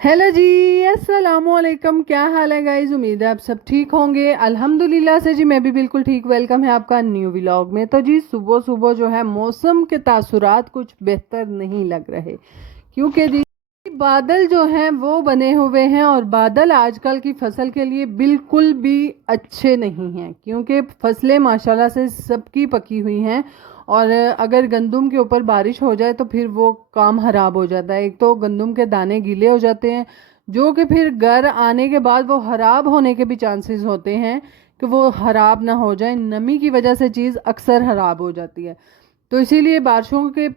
Hello जी। अस्सलामुअलैकुम। क्या हाल है गाइज? उम्मीद है आप सब ठीक होंगे। अल्हम्दुलिल्लाह से जी मैं भी बिल्कुल ठीक। वेलकम है आपका न्यू व्लॉग में। तो जी सुबह सुबह जो है मौसम के तासुरात कुछ बेहतर नहीं लग रहे, क्योंकि जी बादल जो हैं वो बने हुए हैं और बादल आजकल की फसल के लिए बिल्कुल भी अच्छे नहीं हैं, क्योंकि फसलें माशाल्लाह से सबकी पकी हुई हैं। और अगर गंदम के ऊपर बारिश हो जाए तो फिर वो काम खराब हो जाता है। एक तो गंदम के दाने गीले हो जाते हैं, जो कि फिर घर आने के बाद वो खराब होने के भी चांसेस होते हैं कि वो खराब ना हो जाए। नमी की वजह से चीज़ अक्सर खराब हो जाती है। तो इसीलिए बारिशों के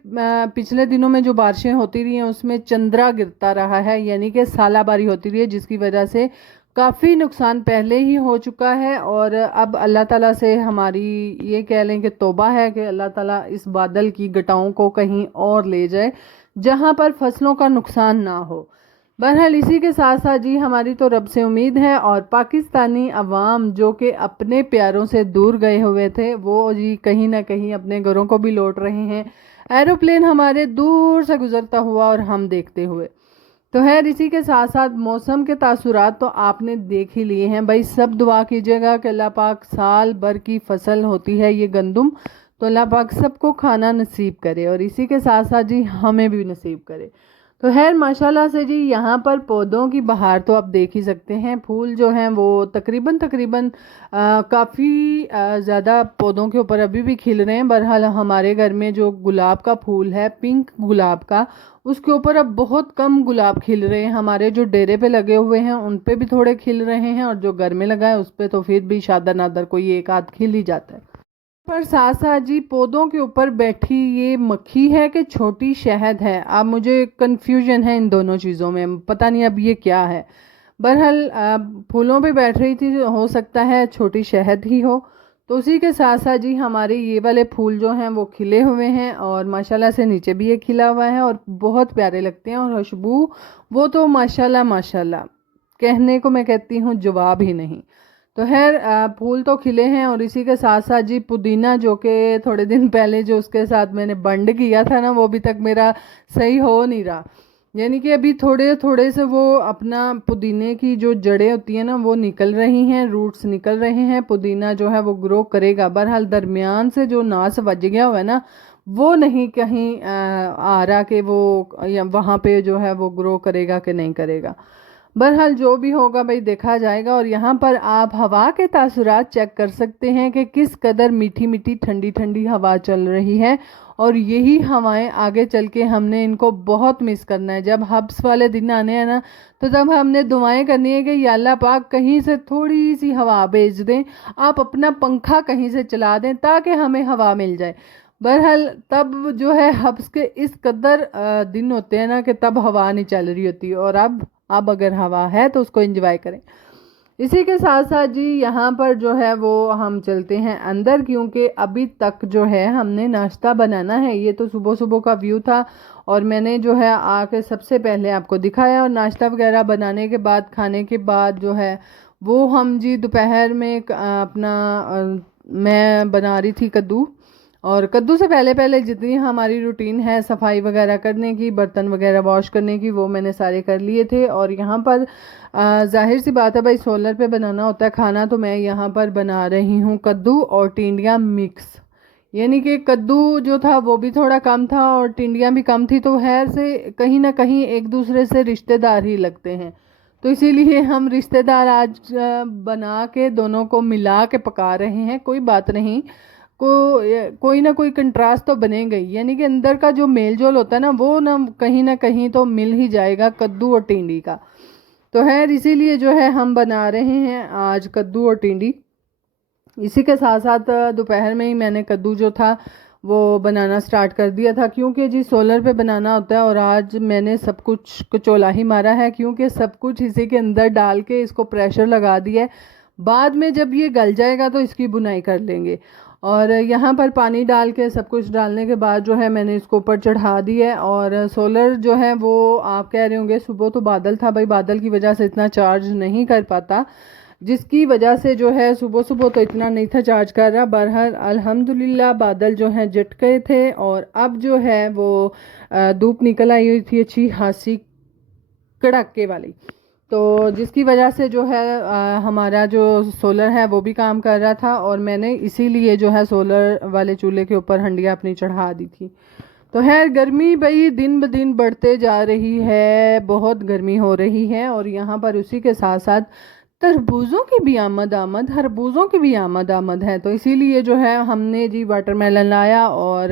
पिछले दिनों में जो बारिशें होती रही हैं उसमें चंद्रा गिरता रहा है, यानी कि सालाबारी होती रही है, जिसकी वजह से काफ़ी नुकसान पहले ही हो चुका है। और अब अल्लाह ताला से हमारी ये कह लें कि तौबा है कि अल्लाह ताला इस बादल की घटाओं को कहीं और ले जाए जहां पर फसलों का नुकसान ना हो। बहरहाल इसी के साथ साथ जी हमारी तो रब से उम्मीद है, और पाकिस्तानी अवाम जो कि अपने प्यारों से दूर गए हुए थे वो जी कहीं ना कहीं अपने घरों को भी लौट रहे हैं, एरोप्लेन हमारे दूर से गुजरता हुआ और हम देखते हुए। तो खैर इसी के साथ साथ मौसम के तासुरात तो आपने देख ही लिए हैं भाई। सब दुआ कीजिएगा कि अल्लाह पाक साल भर की फसल होती है ये गंदम, तो अल्लाह पाक सबको खाना नसीब करे और इसी के साथ साथ जी हमें भी नसीब करे। तो खैर माशाल्लाह से जी यहाँ पर पौधों की बहार तो आप देख ही सकते हैं। फूल जो हैं वो तकरीबन तकरीबन काफ़ी ज़्यादा पौधों के ऊपर अभी भी खिल रहे हैं। बहरहाल हमारे घर में जो गुलाब का फूल है, पिंक गुलाब का, उसके ऊपर अब बहुत कम गुलाब खिल रहे हैं। हमारे जो डेरे पे लगे हुए हैं उन पे भी थोड़े खिल रहे हैं, और जो घर में लगा है उस पे तो फिर भी शादा नादर कोई एक आध खिल ही जाता है। पर साथ साथ जी पौधों के ऊपर बैठी ये मक्खी है कि छोटी शहद है, अब मुझे कंफ्यूजन है इन दोनों चीज़ों में, पता नहीं अब ये क्या है। बहरहाल फूलों पे बैठ रही थी, हो सकता है छोटी शहद ही हो। तो उसी के साथ साथ जी हमारे ये वाले फूल जो हैं वो खिले हुए हैं, और माशाल्लाह से नीचे भी ये खिला हुआ है और बहुत प्यारे लगते हैं। और खुशबू वो तो माशाल्लाह माशाल्लाह कहने को मैं कहती हूँ जवाब ही नहीं। तो खैर फूल तो खिले हैं, और इसी के साथ साथ जी पुदीना जो कि थोड़े दिन पहले जो उसके साथ मैंने बंड किया था ना, वो अभी तक मेरा सही हो नहीं रहा। यानी कि अभी थोड़े थोड़े से वो अपना पुदीने की जो जड़ें होती हैं ना वो निकल रही हैं, रूट्स निकल रहे हैं। पुदीना जो है वो ग्रो करेगा। बहरहाल दरमियान से जो नास बज गया हुआ है ना, वो नहीं कहीं आ रहा कि वो या वहाँ पे जो है वो ग्रो करेगा कि नहीं करेगा। बहरहाल जो भी होगा भाई देखा जाएगा। और यहाँ पर आप हवा के तासुरात चेक कर सकते हैं कि किस कदर मीठी मीठी ठंडी ठंडी हवा चल रही है, और यही हवाएं आगे चल के हमने इनको बहुत मिस करना है। जब हब्स वाले दिन आने हैं ना, तो तब हमने दुआएं करनी है कि या अल्लाह पाक कहीं से थोड़ी सी हवा भेज दें, आप अपना पंखा कहीं से चला दें ताकि हमें हवा मिल जाए। बहरहाल तब जो है हब्स के इस कदर दिन होते हैं ना कि तब हवा नहीं चल रही होती, और अब अगर हवा है तो उसको एंजॉय करें। इसी के साथ साथ जी यहाँ पर जो है वो हम चलते हैं अंदर, क्योंकि अभी तक जो है हमने नाश्ता बनाना है। ये तो सुबह सुबह का व्यू था, और मैंने जो है आके सबसे पहले आपको दिखाया। और नाश्ता वगैरह बनाने के बाद, खाने के बाद जो है वो हम जी दोपहर में अपना मैं बना रही थी कद्दू। और कद्दू से पहले पहले जितनी हमारी रूटीन है सफाई वगैरह करने की, बर्तन वगैरह वॉश करने की, वो मैंने सारे कर लिए थे। और यहाँ पर जाहिर सी बात है भाई, सोलर पे बनाना होता है खाना, तो मैं यहाँ पर बना रही हूँ कद्दू और टिंडियाँ मिक्स। यानी कि कद्दू जो था वो भी थोड़ा कम था और टिंडियाँ भी कम थी, तो खैर से कहीं ना कहीं एक दूसरे से रिश्तेदार ही लगते हैं। तो इसीलिए हम रिश्तेदार आज बना के दोनों को मिला के पका रहे हैं। कोई बात नहीं, कोई ना कोई कंट्रास्ट तो बनेगा ही। यानी कि अंदर का जो मेल जोल होता है ना कहीं तो मिल ही जाएगा कद्दू और टिंडी का। तो खैर इसीलिए जो है हम बना रहे हैं आज कद्दू और टिंडी। इसी के साथ साथ दोपहर में ही मैंने कद्दू जो था वो बनाना स्टार्ट कर दिया था, क्योंकि जी सोलर पे बनाना होता है। और आज मैंने सब कुछ कुचोला ही मारा है, क्योंकि सब कुछ इसी के अंदर डाल के इसको प्रेशर लगा दिया है। बाद में जब ये गल जाएगा तो इसकी बुनाई कर लेंगे। और यहाँ पर पानी डाल के सब कुछ डालने के बाद जो है मैंने इसको ऊपर चढ़ा दी है। और सोलर जो है वो आप कह रहे होंगे सुबह तो बादल था भाई, बादल की वजह से इतना चार्ज नहीं कर पाता, जिसकी वजह से जो है सुबह सुबह तो इतना नहीं था चार्ज कर रहा। बहरहाल अल्हम्दुलिल्लाह बादल जो हैं जट गए थे, और अब जो है वो धूप निकल आई हुई थी अच्छी खासी कड़ाके वाली। तो जिसकी वजह से जो है हमारा जो सोलर है वो भी काम कर रहा था, और मैंने इसीलिए जो है सोलर वाले चूल्हे के ऊपर हंडिया अपनी चढ़ा दी थी। तो है गर्मी भाई दिन ब दिन बढ़ते जा रही है, बहुत गर्मी हो रही है। और यहाँ पर उसी के साथ साथ तरबूजों की भी आमद आमद, खरबूजों की भी आमद आमद है। तो इसीलिए जो है हमने जी वाटरमेलन लाया और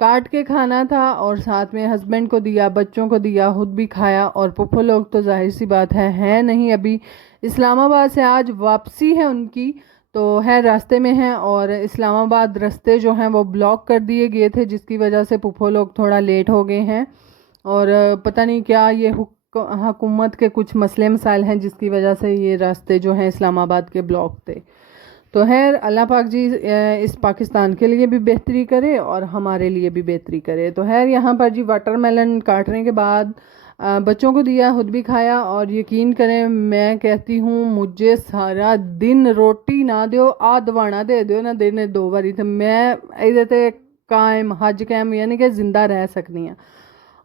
काट के खाना था, और साथ में हस्बैंड को दिया, बच्चों को दिया, खुद भी खाया। और पुप्पो लोग तो जाहिर सी बात है नहीं, अभी इस्लामाबाद से आज वापसी है उनकी, तो है रास्ते में हैं। और इस्लामाबाद रास्ते जो हैं वो ब्लॉक कर दिए गए थे, जिसकी वजह से पुप्पो लोग थोड़ा लेट हो गए हैं। और पता नहीं क्या ये हुकूमत के कुछ मसले मसाइल हैं जिसकी वजह से ये रास्ते जो हैं इस्लामाबाद के ब्लॉक थे। तो खैर अल्लाह पाक जी इस पाकिस्तान के लिए भी बेहतरी करे और हमारे लिए भी बेहतरी करे। तो खैर यहाँ पर जी वाटरमेलन काटने के बाद बच्चों को दिया, खुद भी खाया। और यकीन करें मैं कहती हूँ मुझे सारा दिन रोटी ना दो, आधवाना दे दो ना देने दो बारी, तो मैं इधर ते कायम हज कायम यानी कि ज़िंदा रह सकती हैं।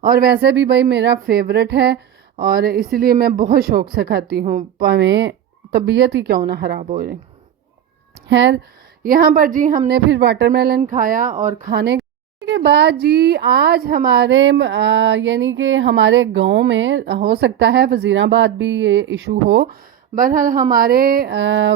और वैसे भी भाई मेरा फेवरेट है, और इसलिए मैं बहुत शौक़ से खाती हूँ, भावें तबीयत ही क्यों ना ख़राब हो जाए। खैर यहाँ पर जी हमने फिर वाटरमेलन खाया, और खाने के बाद जी आज हमारे यानी कि हमारे गांव में, हो सकता है वज़ीराबाद भी ये इशू हो, बहरहाल हमारे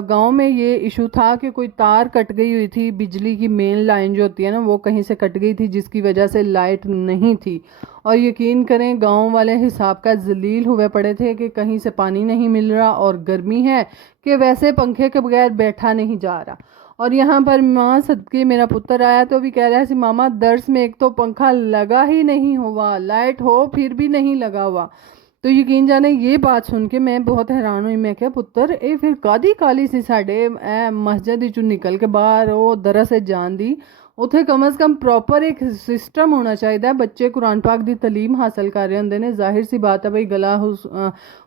गांव में ये इशू था कि कोई तार कट गई हुई थी, बिजली की मेन लाइन जो होती है ना वो कहीं से कट गई थी, जिसकी वजह से लाइट नहीं थी। और यकीन करें गांव वाले हिसाब का जलील हुए पड़े थे कि कहीं से पानी नहीं मिल रहा, और गर्मी है कि वैसे पंखे के बगैर बैठा नहीं जा रहा। और यहाँ पर माँ सदके मेरा पुत्र आया तो भी कह रहा है कि मामा दर्स में एक तो पंखा लगा ही नहीं हुआ, लाइट हो फिर भी नहीं लगा हुआ। तो यकीन जाने ये बात सुन के मैं बहुत हैरान हुई। मैं क्या पुत्र ये फिर कादी काली सी साढ़े मस्जिद चु निकल के बाहर वो दरा से जान दी, उथे कम से कम प्रॉपर एक सिस्टम होना चाहिए। बच्चे कुरान पाक दी तलीम हासिल कर रहे होंगे ने, जाहिर सी बात है भाई गला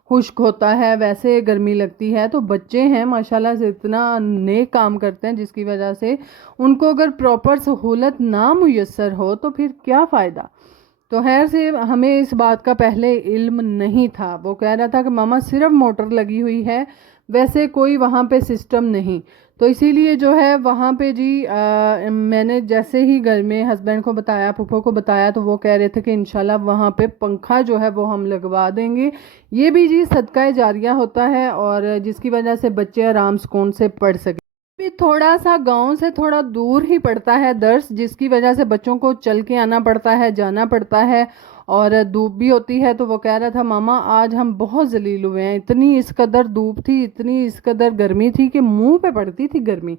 खुश्क होता है, वैसे गर्मी लगती है, तो बच्चे हैं माशाल्लाह से इतना नेक काम करते हैं, जिसकी वजह से उनको अगर प्रॉपर सहूलत ना मुयस्सर हो तो फिर क्या फ़ायदा। तो खैर से हमें इस बात का पहले इल्म नहीं था। वो कह रहा था कि मामा सिर्फ मोटर लगी हुई है, वैसे कोई वहाँ पे सिस्टम नहीं। तो इसीलिए जो है वहाँ पे जी मैंने जैसे ही घर में हस्बैंड को बताया, फूफो को बताया, तो वो कह रहे थे कि इंशाल्लाह वहाँ पे पंखा जो है वो हम लगवा देंगे। ये भी जी सदका जारिया होता है, और जिसकी वजह से बच्चे आराम सुकून से पढ़ सके। भी थोड़ा सा गांव से थोड़ा दूर ही पड़ता है दर्स, जिसकी वजह से बच्चों को चल के आना पड़ता है, जाना पड़ता है, और धूप भी होती है। तो वो कह रहा था मामा आज हम बहुत जलील हुए हैं, इतनी इस कदर धूप थी, इतनी इस कदर गर्मी थी कि मुंह पे पड़ती थी गर्मी।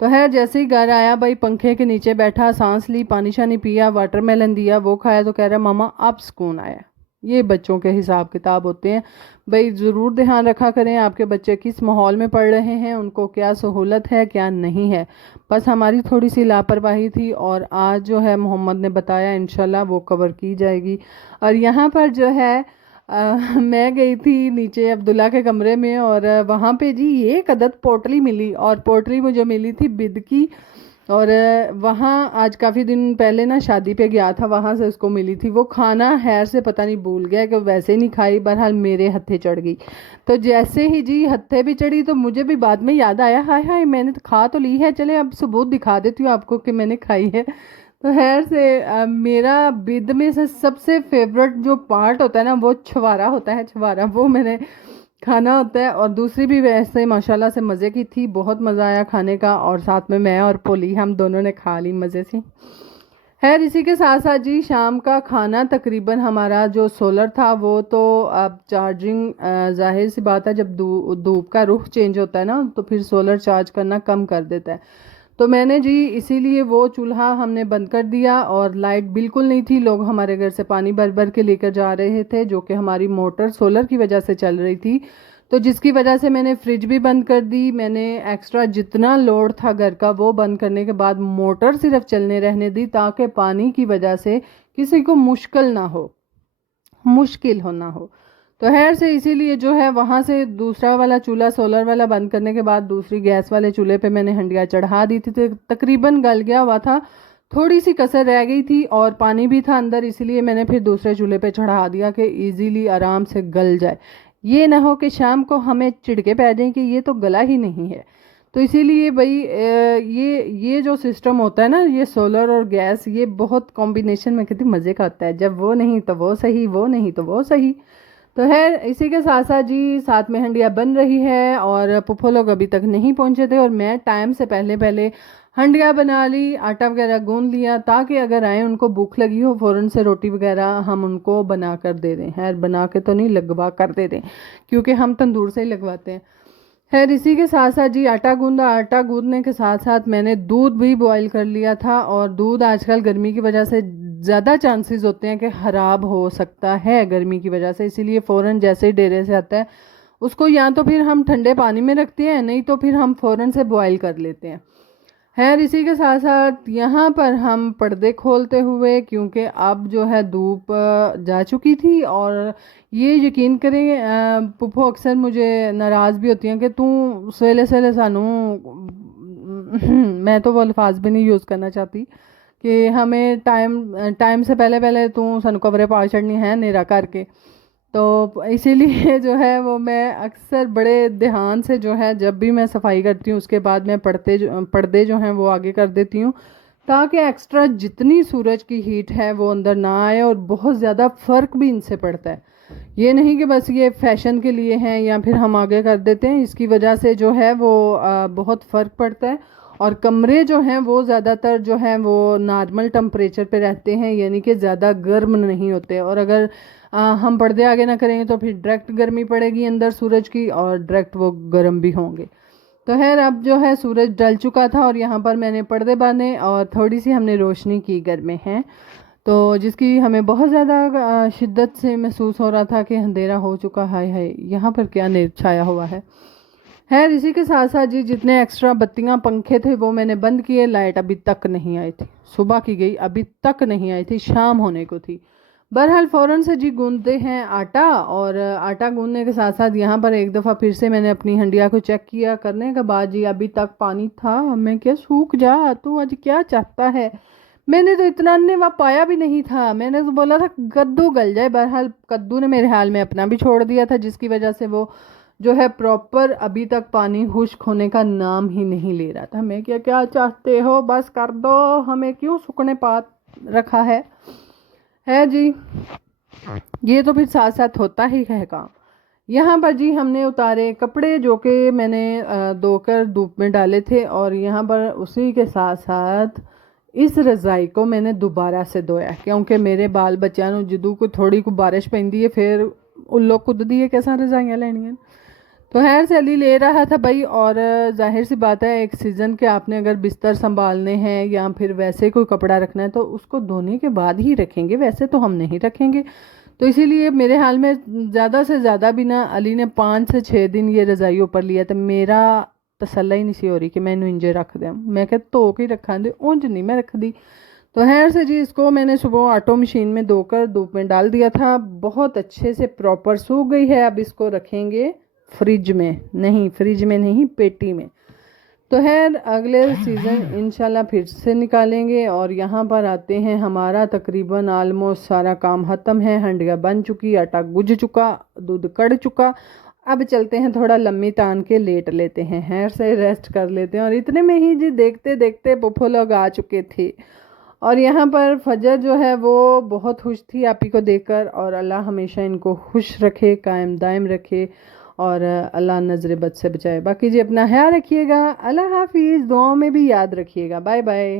तो है जैसे ही घर आया भाई पंखे के नीचे बैठा, सांस ली, पानी शानी पिया, वाटरमेलन दिया, वो खाया, तो कह रहा मामा अब सुकून आया। ये बच्चों के हिसाब किताब होते हैं भाई, ज़रूर ध्यान रखा करें आपके बच्चे किस माहौल में पढ़ रहे हैं, उनको क्या सहूलत है क्या नहीं है। बस हमारी थोड़ी सी लापरवाही थी, और आज जो है मोहम्मद ने बताया इंशाल्लाह वो कवर की जाएगी। और यहाँ पर जो है मैं गई थी नीचे अब्दुल्ला के कमरे में, और वहाँ पे जी एक अदद पोटली मिली, और पोटली मुझे मिली थी बिद की। और वहाँ आज काफ़ी दिन पहले ना शादी पे गया था, वहाँ से उसको मिली थी। वो खाना हैर से पता नहीं भूल गया कि वैसे ही नहीं खाई, बहरहाल मेरे हत्थे चढ़ गई। तो जैसे ही जी हत्थे भी चढ़ी तो मुझे भी बाद में याद आया, हाय हाय मैंने तो खा तो ली है, चले अब सबूत दिखा देती हूँ आपको कि मैंने खाई है। तो खैर से मेरा बिद में से सबसे फेवरेट जो पार्ट होता है ना वो छवारा होता है, छवारा वो मैंने खाना होता है। और दूसरी भी वैसे माशाल्लाह से मज़े की थी, बहुत मज़ा आया खाने का, और साथ में मैं और पोली हम दोनों ने खा ली मज़े से। खैर इसी के साथ साथ जी शाम का खाना तकरीबन हमारा जो सोलर था वो तो अब चार्जिंग, जाहिर सी बात है जब धूप का रुख चेंज होता है ना तो फिर सोलर चार्ज करना कम कर देता है। तो मैंने जी इसीलिए वो चूल्हा हमने बंद कर दिया, और लाइट बिल्कुल नहीं थी। लोग हमारे घर से पानी भर भर के लेकर जा रहे थे, जो कि हमारी मोटर सोलर की वजह से चल रही थी। तो जिसकी वजह से मैंने फ्रिज भी बंद कर दी, मैंने एक्स्ट्रा जितना लोड था घर का वो बंद करने के बाद मोटर सिर्फ चलने रहने दी, ताकि पानी की वजह से किसी को मुश्किल ना हो। तो खैर से इसीलिए जो है वहाँ से दूसरा वाला चूल्हा सोलर वाला बंद करने के बाद दूसरी गैस वाले चूल्हे पे मैंने हंडिया चढ़ा दी थी, तो तकरीबन गल गया हुआ था। थोड़ी सी कसर रह गई थी और पानी भी था अंदर, इसीलिए मैंने फिर दूसरे चूल्हे पे चढ़ा दिया कि इजीली आराम से गल जाए। ये ना हो कि शाम को हमें चिढ़के पै जाए कि ये तो गला ही नहीं है। तो इसीलिए भाई ये जो सिस्टम होता है ना, ये सोलर और गैस, ये बहुत कॉम्बिनेशन में कितनी मज़े का होता है। जब वो नहीं तो वो सही, वो नहीं तो वो सही। तो है, इसी के साथ साथ जी साथ में हंडिया बन रही है और पुप्पो लोग अभी तक नहीं पहुंचे थे और मैं टाइम से पहले पहले हंडिया बना ली, आटा वगैरह गूंद लिया, ताकि अगर आए उनको भूख लगी हो फ़ौरन से रोटी वगैरह हम उनको बना कर दे दें। खैर बना के तो नहीं, लगवा कर दे दें, क्योंकि हम तंदूर से ही लगवाते हैं। खैर इसी के साथ साथ जी आटा गूंदा, आटा गूंदने के साथ साथ मैंने दूध भी बॉईल कर लिया था। और दूध आजकल गर्मी की वजह से ज़्यादा चांसेस होते हैं कि ख़राब हो सकता है गर्मी की वजह से, इसीलिए फ़ौरन जैसे ही डेरे से आता है उसको या तो फिर हम ठंडे पानी में रखते हैं, नहीं तो फिर हम फ़ौरन से बॉईल कर लेते हैं। खैर इसी के साथ साथ यहाँ पर हम पर्दे खोलते हुए, क्योंकि अब जो है धूप जा चुकी थी। और ये यकीन करें पुप्पो अक्सर मुझे नाराज़ भी होती हैं कि तू सवेले सवेले सानू मैं तो वो अल्फाज भी नहीं यूज़ करना चाहती कि हमें टाइम टाइम से पहले पहले तू सानू कवरे पा छड़नी है नेरा करके। तो इसीलिए जो है वो मैं अक्सर बड़े ध्यान से जो है जब भी मैं सफाई करती हूँ उसके बाद मैं पर्दे जो हैं वो आगे कर देती हूँ, ताकि एक्स्ट्रा जितनी सूरज की हीट है वो अंदर ना आए। और बहुत ज़्यादा फ़र्क भी इनसे पड़ता है, ये नहीं कि बस ये फैशन के लिए हैं या फिर हम आगे कर देते हैं। इसकी वजह से जो है वो बहुत फ़र्क पड़ता है। और कमरे जो हैं वो ज़्यादातर जो हैं वो नॉर्मल टेम्परेचर पे रहते हैं, यानी कि ज़्यादा गर्म नहीं होते। और अगर हम पर्दे आगे ना करेंगे तो फिर डायरेक्ट गर्मी पड़ेगी अंदर सूरज की और डायरेक्ट वो गर्म भी होंगे। तो खैर अब जो है सूरज ढल चुका था और यहाँ पर मैंने पर्दे बांधे और थोड़ी सी हमने रोशनी की घर में है, तो जिसकी हमें बहुत ज़्यादा शिद्दत से महसूस हो रहा था कि अंधेरा हो चुका। हाय हाय, यहाँ पर क्या नेर छाया हुआ है। खैर इसी के साथ साथ जी जितने एक्स्ट्रा बत्तियां पंखे थे वो मैंने बंद किए। लाइट अभी तक नहीं आई थी, सुबह की गई अभी तक नहीं आई थी, शाम होने को थी। बहरहाल फ़ौरन से जी गूंदते हैं आटा। और आटा गूंदने के साथ साथ यहाँ पर एक दफ़ा फिर से मैंने अपनी हंडिया को चेक किया, करने के बाद जी अभी तक पानी था। मैं क्या, सूख जा तू आज क्या चाहता है। मैंने तो इतना अन्य पाया भी नहीं था, मैंने तो बोला था कद्दू गल जाए। बहरहाल कद्दू ने मेरे हाल में अपना भी छोड़ दिया था, जिसकी वजह से वो जो है प्रॉपर अभी तक पानी खुश्क होने का नाम ही नहीं ले रहा था। मैं क्या, क्या चाहते हो, बस कर दो, हमें क्यों सूखने पा रखा है जी। ये तो फिर साथ साथ होता ही है काम। यहाँ पर जी हमने उतारे कपड़े जो कि मैंने धोकर धूप में डाले थे, और यहाँ पर उसी के साथ साथ इस रज़ाई को मैंने दोबारा से धोया, क्योंकि मेरे बाल बच्चों जदू को थोड़ी को बारिश पैंदी है फिर उन लोग कुददी है कैसा रज़ाइयाँ लेनियां। तो खैर सैली ले रहा था भाई। और जाहिर सी बात है एक सीज़न के आपने अगर बिस्तर संभालने हैं या फिर वैसे कोई कपड़ा रखना है तो उसको धोने के बाद ही रखेंगे, वैसे तो हम नहीं रखेंगे। तो इसीलिए मेरे हाल में ज़्यादा से ज़्यादा भी ना अली ने 5 से 6 दिन ये रज़ाई ऊपर लिया, तो मेरा तसल्ला ही नहीं सी हो रही कि मैं इन्हू इंजे रख दें। मैं क्या धो के रखा दे, उंज नहीं मैं रख दी। तो खैर से जी इसको मैंने सुबह ऑटो मशीन में धोकर धूप में डाल दिया था, बहुत अच्छे से प्रॉपर सूख गई है। अब इसको रखेंगे फ्रिज में, नहीं फ्रिज में नहीं, पेटी में। तो खैर अगले सीज़न इंशाल्लाह फिर से निकालेंगे। और यहाँ पर आते हैं, हमारा तकरीबन आलमोस्ट सारा काम ख़त्म है। हंडिया बन चुकी, आटा गुज चुका, दूध कड़ चुका। अब चलते हैं थोड़ा लम्बी तान के लेट लेते हैं, खैर से रेस्ट कर लेते हैं। और इतने में ही जी देखते देखते पुप्पो लोग आ चुके थे। और यहाँ पर फजर जो है वो बहुत खुश थी आप ही को देखकर। और अल्लाह हमेशा इनको खुश रखे, कायम दायम रखे, और अल्लाह नज़र बद से बचाए। बाकी जी अपना ख्याल रखिएगा, अल्लाह हाफिज़, दुआओं में भी याद रखिएगा। Bye bye.